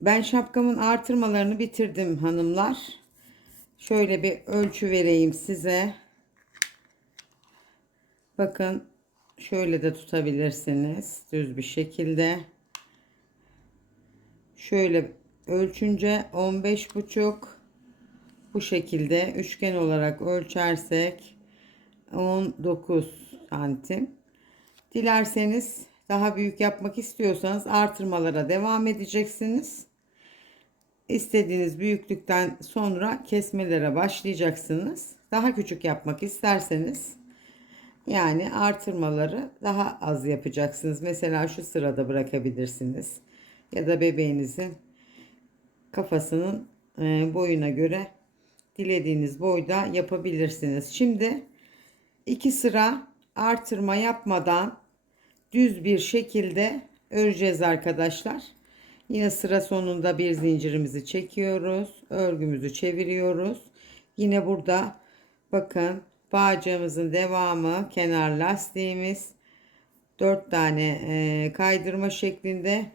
Ben şapkamın artırmalarını bitirdim hanımlar. Şöyle bir ölçü vereyim size. Bakın şöyle de tutabilirsiniz düz bir şekilde. Şöyle ölçünce 15 buçuk bu şekilde üçgen olarak ölçersek 19 santim. Dilerseniz daha büyük yapmak istiyorsanız artırmalara devam edeceksiniz. İstediğiniz büyüklükten sonra kesmelere başlayacaksınız. Daha küçük yapmak isterseniz yani artırmaları daha az yapacaksınız. Mesela şu sırada bırakabilirsiniz. Ya da bebeğinizin kafasının e, boyuna göre dilediğiniz boyda yapabilirsiniz. Şimdi iki sıra artırma yapmadan düz bir şekilde öreceğiz arkadaşlar. Yine sıra sonunda bir zincirimizi çekiyoruz. Örgümüzü çeviriyoruz. Yine burada bakın bağcığımızın devamı kenar lastiğimiz 4 tane e, kaydırma şeklinde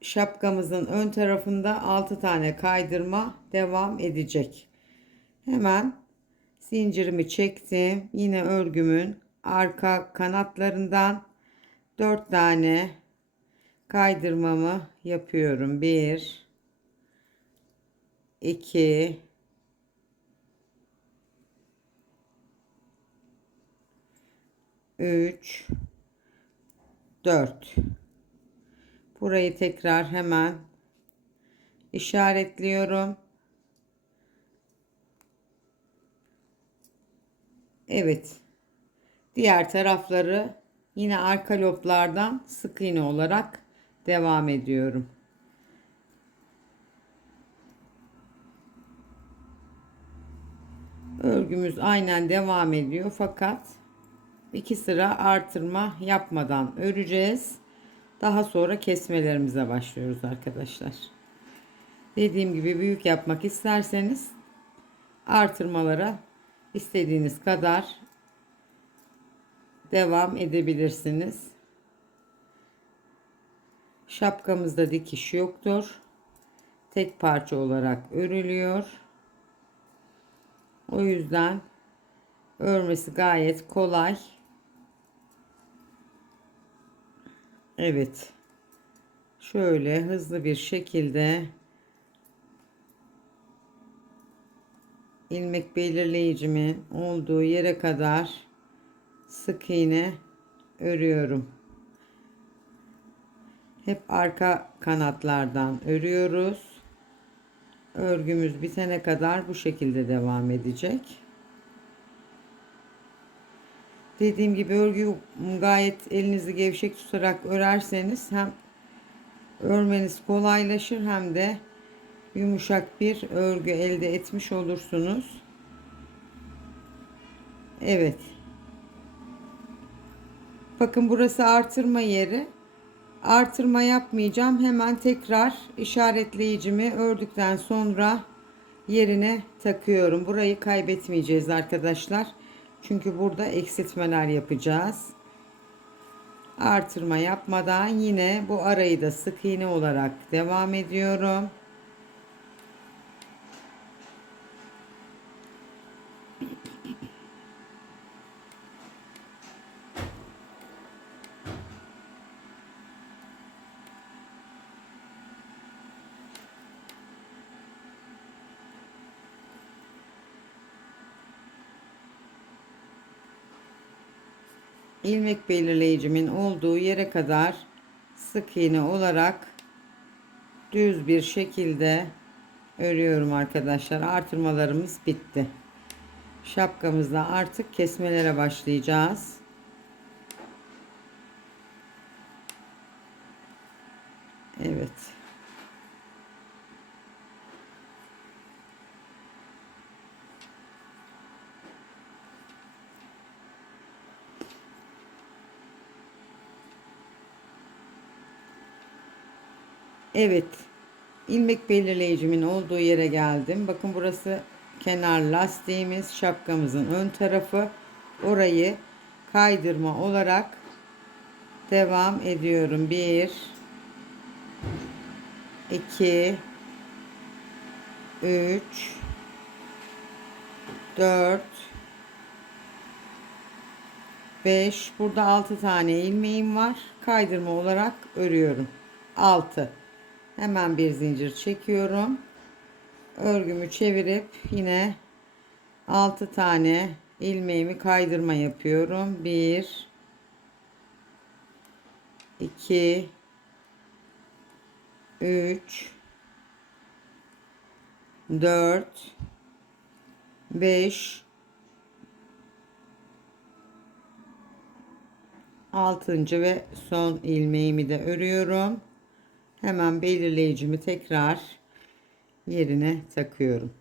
şapkamızın ön tarafında 6 tane kaydırma devam edecek. Hemen zincirimi çektim. Yine örgümün arka kanatlarından 4 tane kaydırmamı yapıyorum. 1 2 3 4 Burayı tekrar hemen işaretliyorum. Evet. Diğer tarafları yine arka loblardan sık iğne olarak devam ediyorum. Örgümüz aynen devam ediyor fakat iki sıra artırma yapmadan öreceğiz. Daha sonra kesmelerimize başlıyoruz arkadaşlar. Dediğim gibi büyük yapmak isterseniz artırmalara istediğiniz kadar devam edebilirsiniz. Şapkamızda dikiş yoktur. Tek parça olarak örülüyor. O yüzden örmesi gayet kolay. Evet. Şöyle hızlı bir şekilde ilmek belirleyicimin olduğu yere kadar sık iğne örüyorum. Hep arka kanatlardan örüyoruz. Örgümüz bitene kadar bu şekilde devam edecek. Dediğim gibi örgüyü gayet elinizi gevşek tutarak örerseniz hem örmeniz kolaylaşır hem de yumuşak bir örgü elde etmiş olursunuz. Evet. Bakın burası artırma yeri. Artırma yapmayacağım. Hemen tekrar işaretleyicimi ördükten sonra yerine takıyorum. Burayı kaybetmeyeceğiz arkadaşlar. Çünkü burada eksiltmeler yapacağız. Artırma yapmadan yine bu arayı da sık iğne olarak devam ediyorum. İlmek belirleyicimin olduğu yere kadar sık iğne olarak düz bir şekilde örüyorum arkadaşlar. Artırmalarımız bitti. Şapkamızda artık kesmelere başlayacağız. Evet. Evet. ilmek belirleyicimin olduğu yere geldim. Bakın burası kenar lastiğimiz, şapkamızın ön tarafı. Orayı kaydırma olarak devam ediyorum. 1 2 3 4 5 burada 6 tane ilmeğim var kaydırma olarak örüyorum 6 hemen bir zincir çekiyorum örgümü çevirip yine 6 tane ilmeğimi kaydırma yapıyorum 1 2 3 4 5 altıncı ve son ilmeğimi de örüyorum. Hemen belirleyicimi tekrar yerine takıyorum.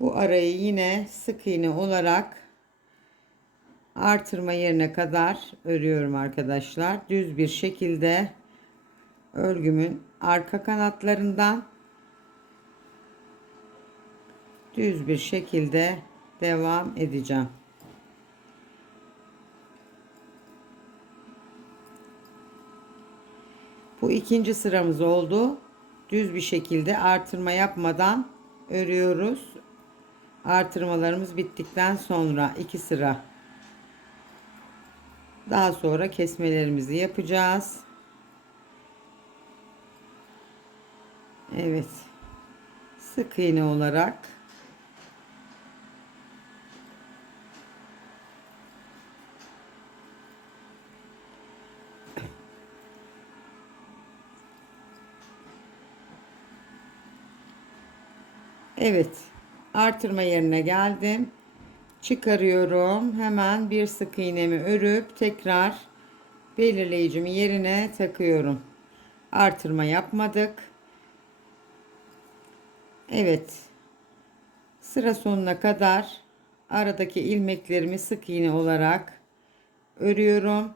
Bu arayı yine sık iğne olarak artırma yerine kadar örüyorum arkadaşlar. Düz bir şekilde örgümün arka kanatlarından düz bir şekilde devam edeceğim. Bu ikinci sıramız oldu. Düz bir şekilde artırma yapmadan örüyoruz. Artırmalarımız bittikten sonra iki sıra daha sonra kesmelerimizi yapacağız. Evet. Sık iğne olarak Evet. Artırma yerine geldim. Çıkarıyorum. Hemen bir sık iğnemi örüp tekrar belirleyicimi yerine takıyorum. Artırma yapmadık. Evet. Sıra sonuna kadar aradaki ilmeklerimi sık iğne olarak örüyorum.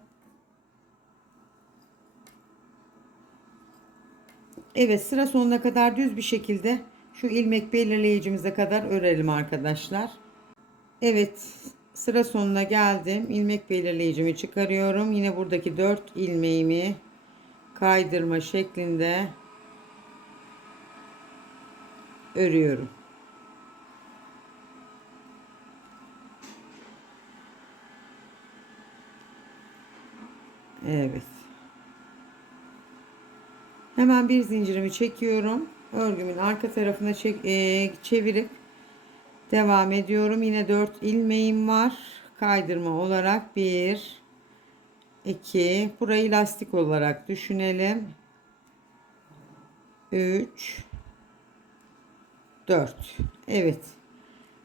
Evet sıra sonuna kadar düz bir şekilde şu ilmek belirleyicimize kadar örelim arkadaşlar. Evet sıra sonuna geldim. İlmek belirleyicimi çıkarıyorum. Yine buradaki 4 ilmeğimi kaydırma şeklinde örüyorum. Evet. Hemen bir zincirimi çekiyorum. Örgümün arka tarafına çek, e, çevirip devam ediyorum. Yine 4 ilmeğim var. Kaydırma olarak 1 2 burayı lastik olarak düşünelim. 3 4 Evet.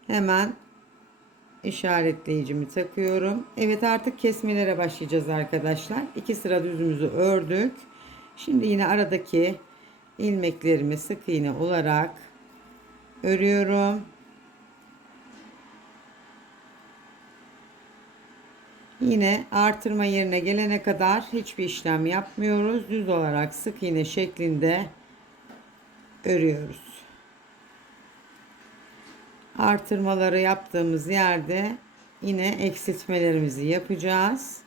Hemen işaretleyicimi takıyorum. Evet artık kesmelere başlayacağız arkadaşlar. İki sıra düzümüzü ördük. Şimdi yine aradaki ilmeklerimi sık iğne olarak örüyorum. Yine artırma yerine gelene kadar hiçbir işlem yapmıyoruz. Düz olarak sık iğne şeklinde örüyoruz. Artırmaları yaptığımız yerde yine eksiltmelerimizi yapacağız.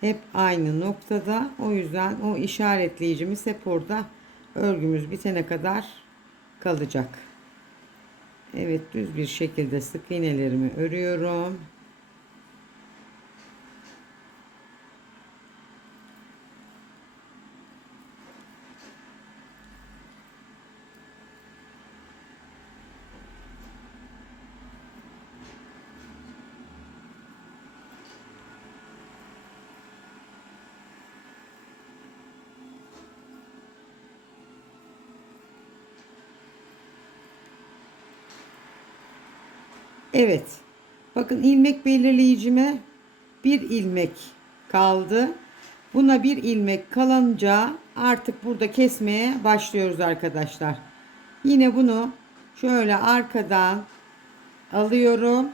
Hep aynı noktada. O yüzden o işaretleyicimiz hep orada örgümüz bitene kadar kalacak. Evet düz bir şekilde sık iğnelerimi örüyorum. Evet. Bakın ilmek belirleyicime bir ilmek kaldı. Buna bir ilmek kalınca artık burada kesmeye başlıyoruz arkadaşlar. Yine bunu şöyle arkadan alıyorum.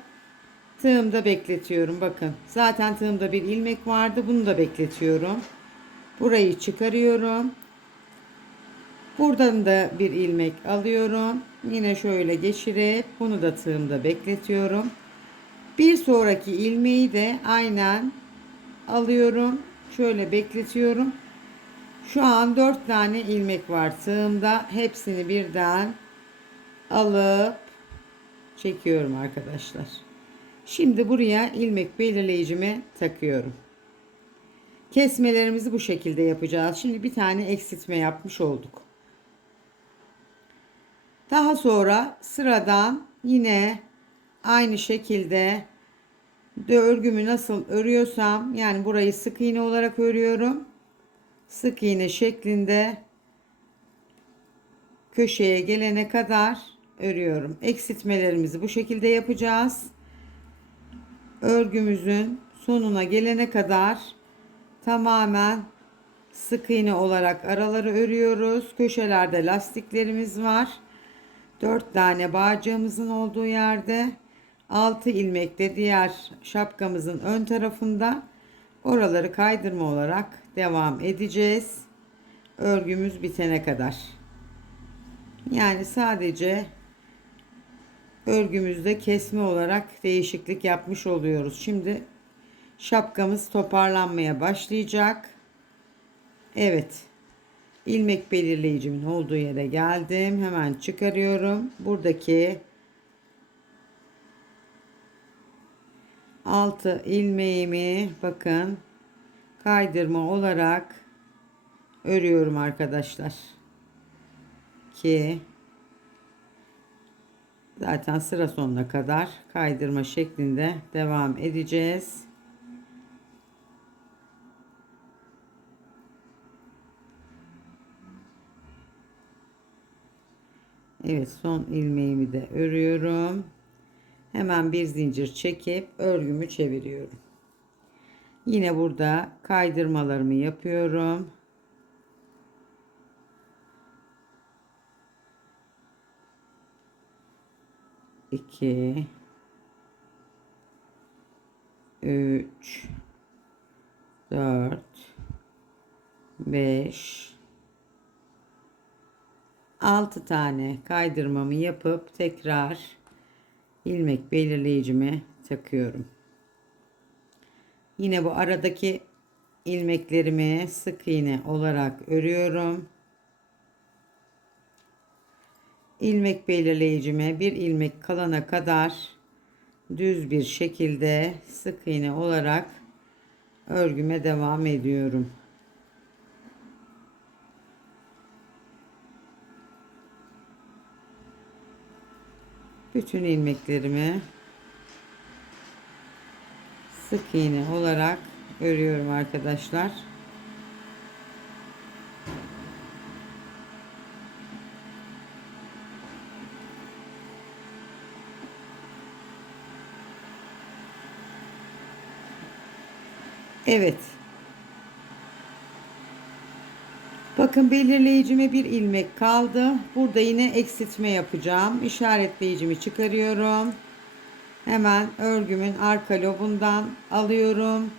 Tığımda bekletiyorum. Bakın zaten tığımda bir ilmek vardı. Bunu da bekletiyorum. Burayı çıkarıyorum. Buradan da bir ilmek alıyorum. Yine şöyle geçirip bunu da tığımda bekletiyorum. Bir sonraki ilmeği de aynen alıyorum. Şöyle bekletiyorum. Şu an 4 tane ilmek var tığımda. Hepsini birden alıp çekiyorum arkadaşlar. Şimdi buraya ilmek belirleyicimi takıyorum. Kesmelerimizi bu şekilde yapacağız. Şimdi bir tane eksiltme yapmış olduk. Daha sonra sıradan yine aynı şekilde de örgümü nasıl örüyorsam yani burayı sık iğne olarak örüyorum. Sık iğne şeklinde köşeye gelene kadar örüyorum. Eksiltmelerimizi bu şekilde yapacağız. Örgümüzün sonuna gelene kadar tamamen sık iğne olarak araları örüyoruz. Köşelerde lastiklerimiz var. 4 tane bağcığımızın olduğu yerde 6 ilmek de diğer şapkamızın ön tarafında oraları kaydırma olarak devam edeceğiz. Örgümüz bitene kadar. Yani sadece örgümüzde kesme olarak değişiklik yapmış oluyoruz. Şimdi şapkamız toparlanmaya başlayacak. Evet. İlmek belirleyicimin olduğu yere geldim. Hemen çıkarıyorum. Buradaki 6 ilmeğimi bakın kaydırma olarak örüyorum arkadaşlar. Ki zaten sıra sonuna kadar kaydırma şeklinde devam edeceğiz. Evet son ilmeğimi de örüyorum. Hemen bir zincir çekip örgümü çeviriyorum. Yine burada kaydırmalarımı yapıyorum. İki, üç, dört, beş, 6 tane kaydırmamı yapıp tekrar ilmek belirleyicimi takıyorum. Yine bu aradaki ilmeklerimi sık iğne olarak örüyorum. ilmek belirleyicime bir ilmek kalana kadar düz bir şekilde sık iğne olarak örgüme devam ediyorum. Bütün ilmeklerimi sık iğne olarak örüyorum arkadaşlar. Evet. Bakın belirleyicime bir ilmek kaldı. Burada yine eksiltme yapacağım. İşaretleyicimi çıkarıyorum. Hemen örgümün arka lobundan alıyorum.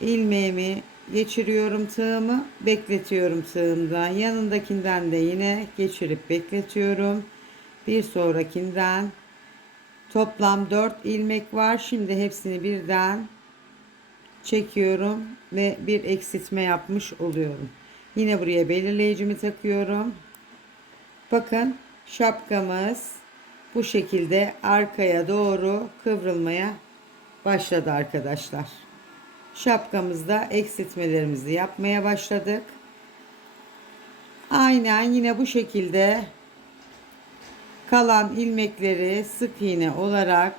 ilmeğimi geçiriyorum tığımı. Bekletiyorum tığımdan. Yanındakinden de yine geçirip bekletiyorum. Bir sonrakinden toplam 4 ilmek var. Şimdi hepsini birden çekiyorum ve bir eksiltme yapmış oluyorum. Yine buraya belirleyicimi takıyorum. Bakın şapkamız bu şekilde arkaya doğru kıvrılmaya başladı arkadaşlar. Şapkamızda eksiltmelerimizi yapmaya başladık. Aynen yine bu şekilde kalan ilmekleri sık iğne olarak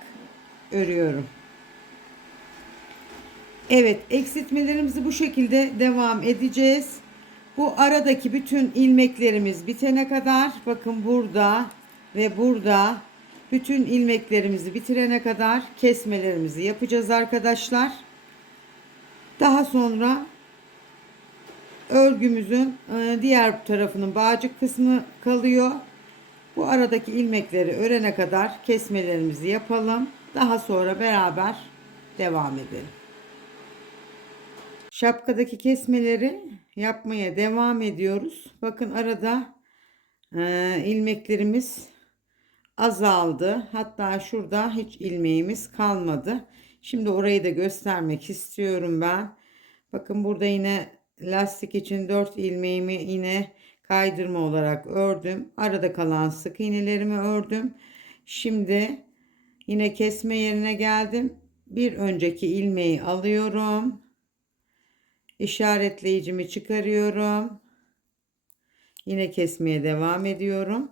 örüyorum. Evet eksiltmelerimizi bu şekilde devam edeceğiz. Bu aradaki bütün ilmeklerimiz bitene kadar bakın burada ve burada bütün ilmeklerimizi bitirene kadar kesmelerimizi yapacağız arkadaşlar. Daha sonra örgümüzün e, diğer tarafının bağcık kısmı kalıyor. Bu aradaki ilmekleri örene kadar kesmelerimizi yapalım. Daha sonra beraber devam edelim. Şapkadaki kesmeleri yapmaya devam ediyoruz. Bakın arada e, ilmeklerimiz azaldı. Hatta şurada hiç ilmeğimiz kalmadı. Şimdi orayı da göstermek istiyorum ben. Bakın burada yine lastik için 4 ilmeğimi yine kaydırma olarak ördüm. Arada kalan sık iğnelerimi ördüm. Şimdi yine kesme yerine geldim. Bir önceki ilmeği alıyorum. İşaretleyicimi çıkarıyorum. Yine kesmeye devam ediyorum.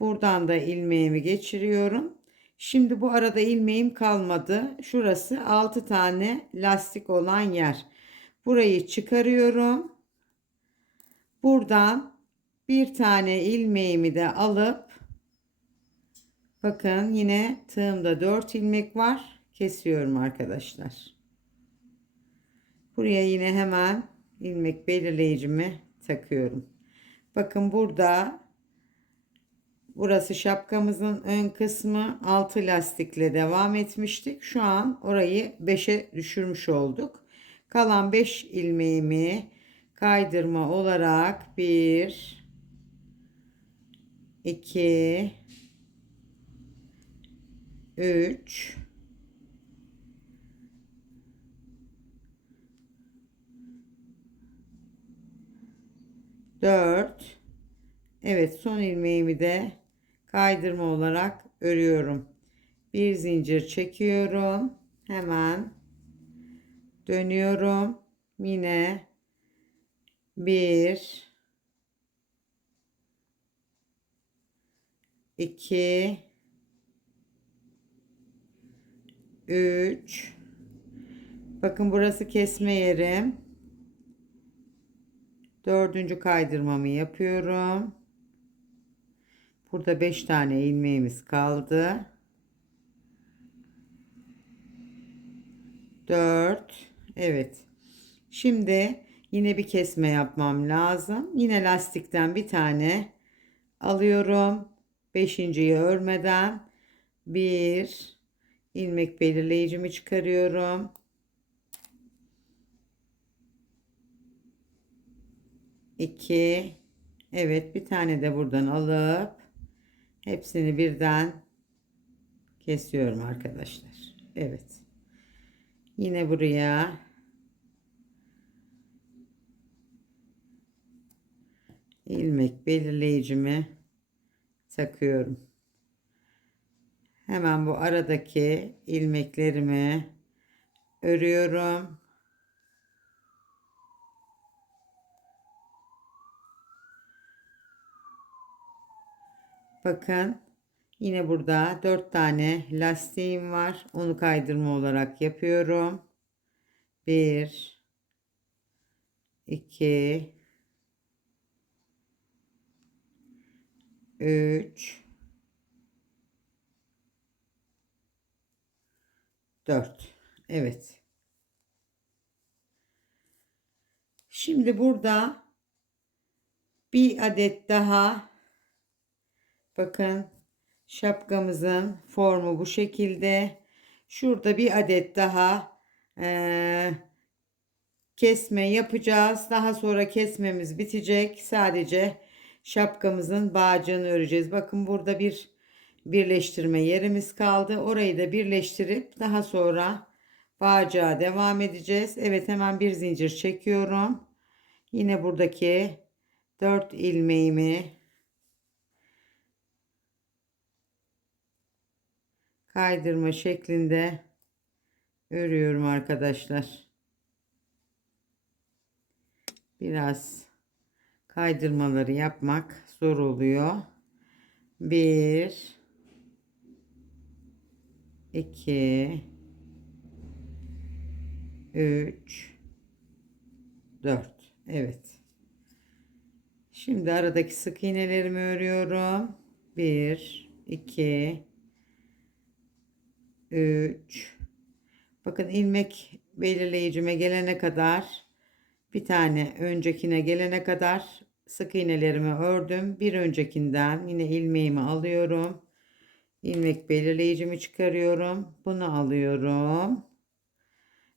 Buradan da ilmeğimi geçiriyorum. Şimdi bu arada ilmeğim kalmadı. Şurası 6 tane lastik olan yer. Burayı çıkarıyorum. Buradan bir tane ilmeğimi de alıp bakın yine tığımda 4 ilmek var. Kesiyorum arkadaşlar. Buraya yine hemen ilmek belirleyicimi takıyorum. Bakın burada burası şapkamızın ön kısmı 6 lastikle devam etmiştik. Şu an orayı 5'e düşürmüş olduk. Kalan 5 ilmeğimi kaydırma olarak 1 2 3 4 Evet son ilmeğimi de kaydırma olarak örüyorum. Bir zincir çekiyorum. Hemen dönüyorum. Yine bir iki üç bakın burası kesme yerim dördüncü kaydırmamı yapıyorum burada beş tane ilmeğimiz kaldı dört evet şimdi Yine bir kesme yapmam lazım. Yine lastikten bir tane alıyorum. Beşinciyi örmeden bir ilmek belirleyicimi çıkarıyorum. İki. Evet bir tane de buradan alıp hepsini birden kesiyorum arkadaşlar. Evet. Yine buraya ilmek belirleyicimi takıyorum. Hemen bu aradaki ilmeklerimi örüyorum. Bakın yine burada 4 tane lastiğim var. Onu kaydırma olarak yapıyorum. 1 2 3 4 Evet. Şimdi burada bir adet daha bakın şapkamızın formu bu şekilde. Şurada bir adet daha e, kesme yapacağız. Daha sonra kesmemiz bitecek. Sadece şapkamızın bağcığını öreceğiz. Bakın burada bir birleştirme yerimiz kaldı. Orayı da birleştirip daha sonra bağcığa devam edeceğiz. Evet hemen bir zincir çekiyorum. Yine buradaki 4 ilmeğimi kaydırma şeklinde örüyorum arkadaşlar. Biraz kaydırmaları yapmak zor oluyor. 1 2 3 4 Evet. Şimdi aradaki sık iğnelerimi örüyorum. 1 2 3 Bakın ilmek belirleyicime gelene kadar bir tane öncekine gelene kadar sık iğnelerimi ördüm. Bir öncekinden yine ilmeğimi alıyorum. ilmek belirleyicimi çıkarıyorum. Bunu alıyorum.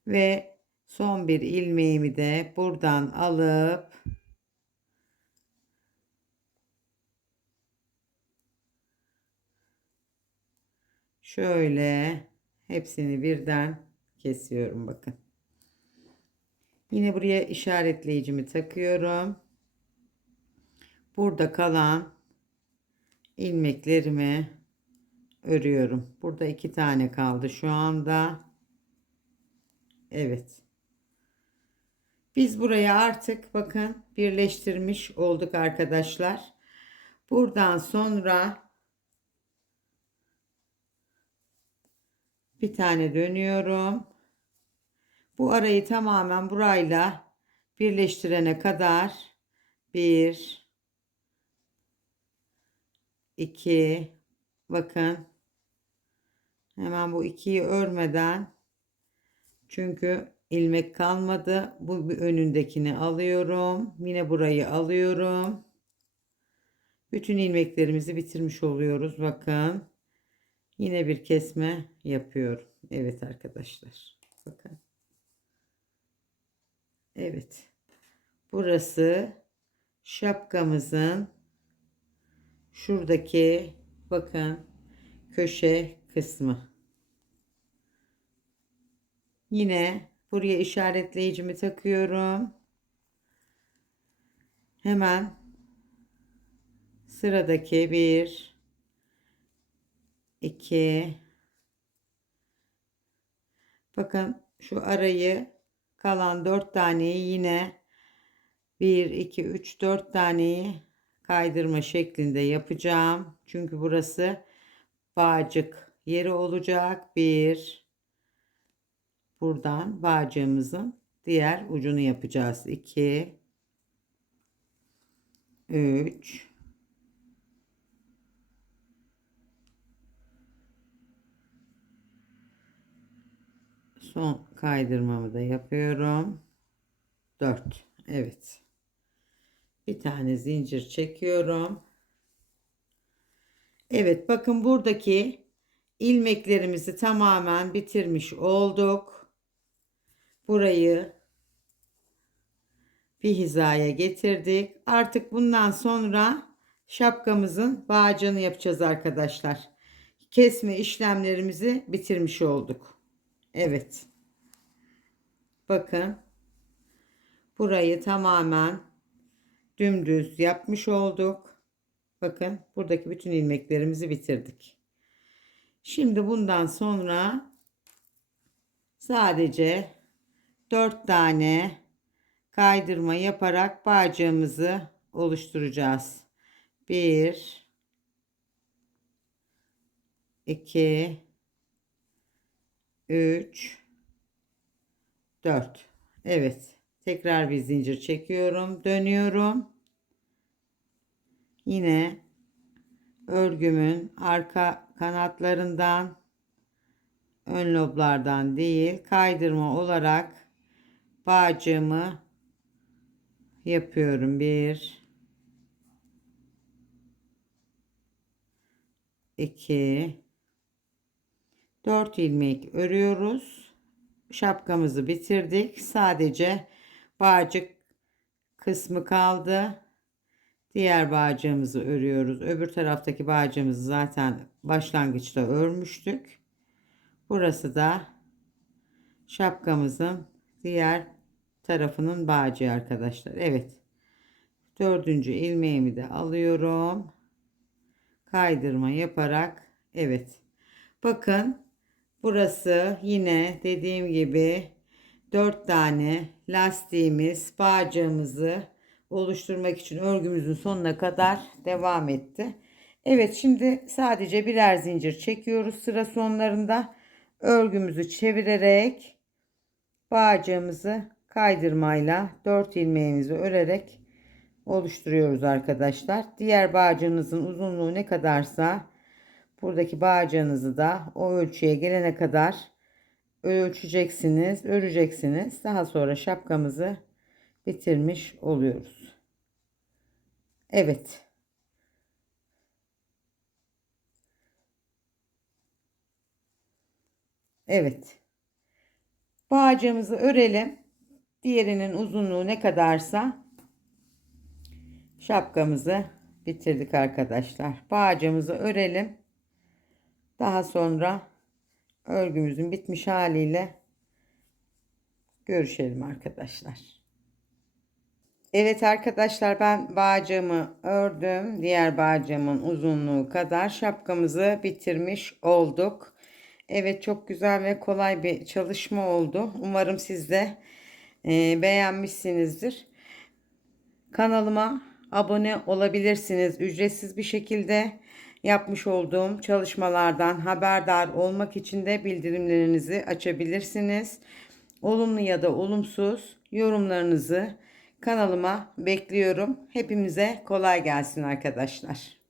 Ve son bir ilmeğimi de buradan alıp şöyle hepsini birden kesiyorum bakın. Yine buraya işaretleyicimi takıyorum. Burada kalan ilmeklerimi örüyorum. Burada iki tane kaldı şu anda. Evet. Biz buraya artık bakın birleştirmiş olduk arkadaşlar. Buradan sonra bir tane dönüyorum. Bu arayı tamamen burayla birleştirene kadar bir 2 bakın hemen bu ikiyi örmeden çünkü ilmek kalmadı. Bu bir önündekini alıyorum. Yine burayı alıyorum. Bütün ilmeklerimizi bitirmiş oluyoruz. Bakın. Yine bir kesme yapıyorum. Evet arkadaşlar. Bakın. Evet. Burası şapkamızın şuradaki bakın köşe kısmı. Yine buraya işaretleyicimi takıyorum. Hemen sıradaki bir, iki, bakın şu arayı kalan dört taneyi yine bir, iki, üç, dört taneyi kaydırma şeklinde yapacağım. Çünkü burası bağcık yeri olacak. Bir, buradan bağcığımızın diğer ucunu yapacağız. 2 3 Son kaydırmamı da yapıyorum. 4 Evet. Bir tane zincir çekiyorum. Evet bakın buradaki ilmeklerimizi tamamen bitirmiş olduk. Burayı bir hizaya getirdik. Artık bundan sonra şapkamızın bağcığını yapacağız arkadaşlar. Kesme işlemlerimizi bitirmiş olduk. Evet. Bakın. Burayı tamamen dümdüz yapmış olduk. Bakın buradaki bütün ilmeklerimizi bitirdik. Şimdi bundan sonra sadece 4 tane kaydırma yaparak bağcığımızı oluşturacağız. 1 2 3 4 Evet. Tekrar bir zincir çekiyorum. Dönüyorum. Yine örgümün arka kanatlarından ön loblardan değil kaydırma olarak bağcığımı yapıyorum. Bir, iki, dört ilmek örüyoruz. Şapkamızı bitirdik. Sadece bağcık kısmı kaldı. Diğer bağcığımızı örüyoruz. Öbür taraftaki bağcığımızı zaten başlangıçta örmüştük. Burası da şapkamızın diğer tarafının bağcığı arkadaşlar. Evet. Dördüncü ilmeğimi de alıyorum. Kaydırma yaparak. Evet. Bakın burası yine dediğim gibi dört tane lastiğimiz bağcığımızı oluşturmak için örgümüzün sonuna kadar devam etti. Evet şimdi sadece birer zincir çekiyoruz sıra sonlarında örgümüzü çevirerek bağcığımızı kaydırmayla 4 ilmeğimizi örerek oluşturuyoruz arkadaşlar. Diğer bağcığınızın uzunluğu ne kadarsa buradaki bağcığınızı da o ölçüye gelene kadar ölçeceksiniz, öreceksiniz. Daha sonra şapkamızı bitirmiş oluyoruz. Evet. Evet. Bağcığımızı örelim. Diğerinin uzunluğu ne kadarsa şapkamızı bitirdik arkadaşlar. Bağcığımızı örelim. Daha sonra örgümüzün bitmiş haliyle görüşelim arkadaşlar. Evet arkadaşlar ben bağcığımı ördüm. Diğer bağcığımın uzunluğu kadar şapkamızı bitirmiş olduk. Evet çok güzel ve kolay bir çalışma oldu. Umarım siz de e, beğenmişsinizdir. Kanalıma abone olabilirsiniz. Ücretsiz bir şekilde yapmış olduğum çalışmalardan haberdar olmak için de bildirimlerinizi açabilirsiniz. Olumlu ya da olumsuz yorumlarınızı kanalıma bekliyorum. Hepimize kolay gelsin arkadaşlar.